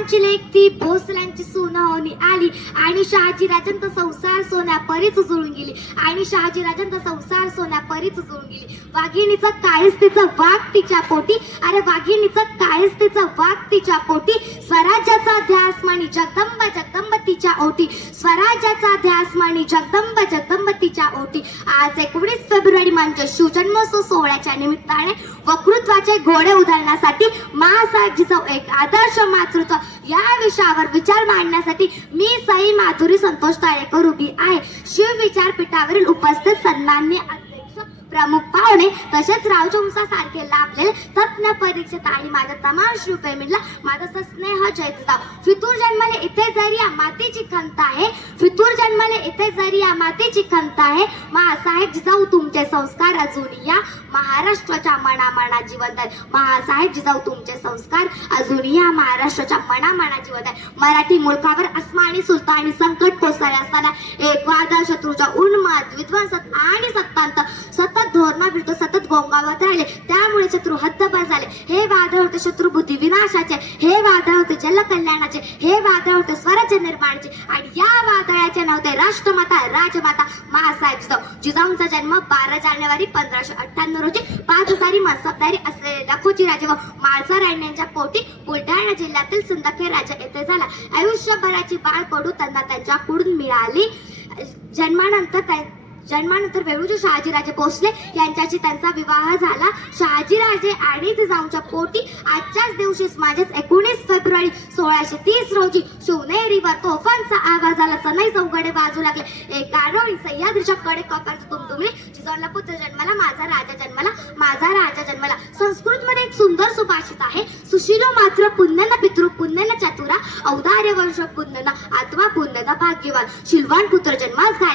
चव्हाणांची लेख ती भोसल्यांची सोनावणी आली. आणि शहाजी राजांचा संसार सोन्या परीच उजळून गेली. आणि शहाजी राजांचा संसार सोन्या परीच उजळून गेली. वाघिणीचं काळीस तिचं वाघ तिच्या पोटी. अरे वाघिणीचं काळीस तिचं वाघ तिच्या पोटी. स्वराज्याचा ध्यास माणी जगदंब जगदंब तिच्या ओटी. स्वराज्याचा ध्यास माणी जगदंब जगदंब तिच्या ओटी. आज एकोणीस फेब्रुवारी म्हणजे शिवजन्मोत्सव सोहळ्याच्या निमित्ताने वक्तृत्वाचे घोडे उधळण्यासाठी महासाहेब एक आदर्श मातृत्व या विषयावर विचार मांडण्यासाठी मी सई माधुरी संतोष ताळेकर उभी आहे. शिव विचारपीठावरील उपस्थित सन्मान्य अध्यक्ष प्रमुख पाहुणे तसेच रावचंसा सारखे लाभलेले तज्ञ परीक्षित आणि माझ्या तमाम शिवप्रेमीला माझा सस्नेह जय फितूर जन्मले इथे जरी मातीची खंत आहे फितूर जन्मले इथे जरी या मातीची खंत आहे महासाहेब जिजाऊ तुमचे संस्कार अजून या महाराष्ट्राच्या मनामना जिवंत आहे महासाहेब जिजाऊ तुमचे संस्कार अजून या महाराष्ट्राच्या मनामना जिवंत आहे मराठी मुलखावर अस्मानी सुलतानी संकट कोसळले असताना एक वादळ शत्रूच्या उन्माद विध्वंसक आणि सत्तांत सतत धोरणा धोरणाविरुद्ध सतत गोंगावत राहिले. त्यामुळे शत्रू हद्दपार झाले. हे वादळ होते शत्रुबुद्धी विनाशाचे. हे वादळ होते जलकल्याणाचे. हे वादळ होते स्वराज्य निर्माणाचे. आणि या वादळाचे नाव होते राष्ट्रमाता राजमाता महासाहेब जिजाऊ. जिजाऊंचा जन्म बारा जानेवारी पंधराशे अठ्ठ्याण्णव रोजी पाच हजारी मनसबदारी असलेले लखोजी राजे व माळसा यांच्या पोटी बुलढाणा जिल्ह्यातील सिंदखेड राजा येथे झाला. आयुष्यभराची बाळ पडू त्यांना त्यांच्याकडून मिळाली. जन्मानंतर त्या जन्मानंतर वेळूचे शहाजीराजे भोसले यांच्याशी त्यांचा विवाह झाला. शहाजीराजे आणि जिजाऊंच्या पोटी आजच्याच दिवशी म्हणजेच एकोणीस फेब्रुवारी सोळाशे तीस रोजी शिवनेरीवर तोफांचा आवाज आला. सनई चौघडे बाजू लागले. एक कारोळी सह्याद्रीच्या कडे कपाच तुमतुमली जिजाऊला पुत्र जन्माला माझा राजा जन्माला माझा राजा जन्माला. संस्कृत मध्ये एक सुंदर सुभाषित आहे. सुशीलो मात्र पुण्यन पितृ पुण्यन चतुरा औदार्य वर्ष पुण्यन आत्मा पुण्यन भाग्यवान. शिलवान पुत्र जन्मास झाला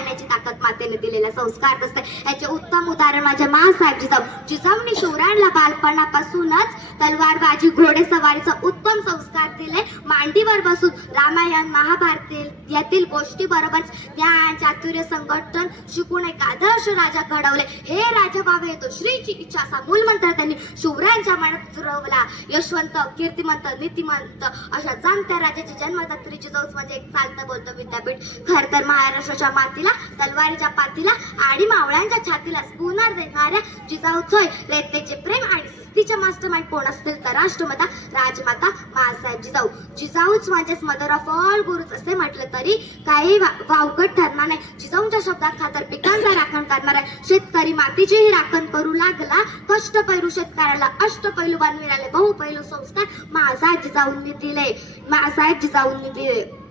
मातेने संस्कार असते याचे उत्तम उदाहरण माझ्या मासाहेब जिजाऊ जिजाऊने शिवरायांना बालपणापासूनच तलवारबाजी घोडेसवारीचा उत्तम संस्कार दिले. मांडीवर बसून रामायण महाभारत यातील गोष्टी बरोबरच ज्ञान चातुर्य संघटन शिकून एक आदर्श राजा घडवले. हे राजा व्हावे येतो श्रीची इच्छा असा मूलमंत्र त्यांनी शिवरायांच्या मनात जुळवला यशवंत कीर्तिमंत नीतिमंत अशा जाणत्या राजाची जन्मदात्रीची जिजाऊच म्हणजे एक चालतं बोलतं विद्यापीठ. खर तर महाराष्ट्राच्या मातीला तलवारीच्या पातीला आणि मावळ्यांच्या छातीला स्पुनर देणाऱ्या जिजाऊच होय रयतेचे प्रेम आणि शिस्तीचे मास्टर माइंड कोण असतील तर राष्ट्रमाता राजमाता महासाहेब जिजाऊ जिजाऊच म्हणजेच मदर ऑफ ऑल गुरुच असे म्हटलं तरी काही वा- वावगट ठरणार नाही. जिजाऊंच्या शब्दात खातर पिकांचा राखण करणारा शेतकरी मातीचीही राखण करू लागला. कष्ट पैलू शेतकऱ्याला अष्टपैलू बनविणारे बहुपैलू संस्कार माझा जिजाऊंनी दिले. माझाहेब जिजाऊंनी दिले.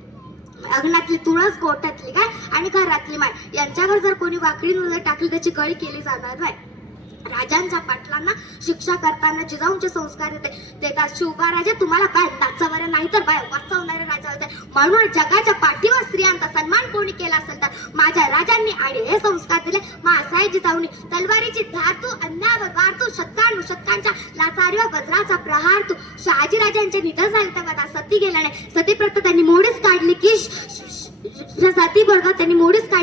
अग्नातली तुळस गोठ्यातली काय? आणि घरातली माय. यांच्यावर जर कोणी वाकडी नजर टाकली त्याची कळी केली जाणार नाही. राजांच्या पाटलांना शिक्षा करताना जिजाऊंचे संस्कार देते देतात शिवबा तुम्हाला बाय नाचवणारे नाही तर बाय वाचवणारे राजा होते म्हणून जगाच्या पाठीवर स्त्रियांचा सन्मान कोणी केला असेल तर माझ्या राजांनी आणि हे संस्कार दिले महासाहेब जिजाऊंनी. तलवारीची धातू अन्यावर वारतू शतकानु शतकांच्या लाचारीवर वज्राचा प्रहार तू. शहाजी राजांचे निधन झाले तेव्हा सती गेल्याने. नाही सती प्रथा त्यांनी मोड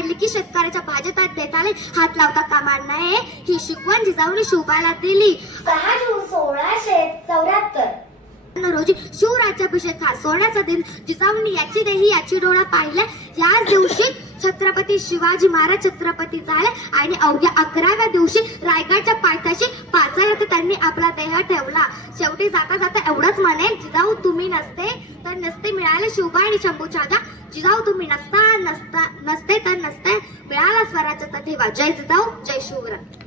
काढली की शेतकऱ्याच्या भाजतात देताले हात लावता कामा नये. ही शिकवण जिजाऊने शिवबाला दिली. सहा जून सोळाशे चौऱ्याहत्तर. रोजी शिवराज्याभिषेक हा सोहळ्याचा दिन. जिजाऊंनी याची देही याची डोळा पाहिल्या. याच दिवशी छत्रपती शिवाजी महाराज छत्रपती झाले आणि अवघ्या अकराव्या दिवशी रायगडच्या पायथ्याशी पाचाऱ्यात त्यांनी आपला देह ठेवला. शेवटी जाता जाता एवढंच म्हणेल जिजाऊ तुम्ही नसते तर नसते मिळाले शिवबा आणि शंभूचाजा जिजाऊ तुम्ही नसता नसता नसते तर नसते मिळाला स्वराज्याचा ठेवा जय जिजाऊ जय शिवराय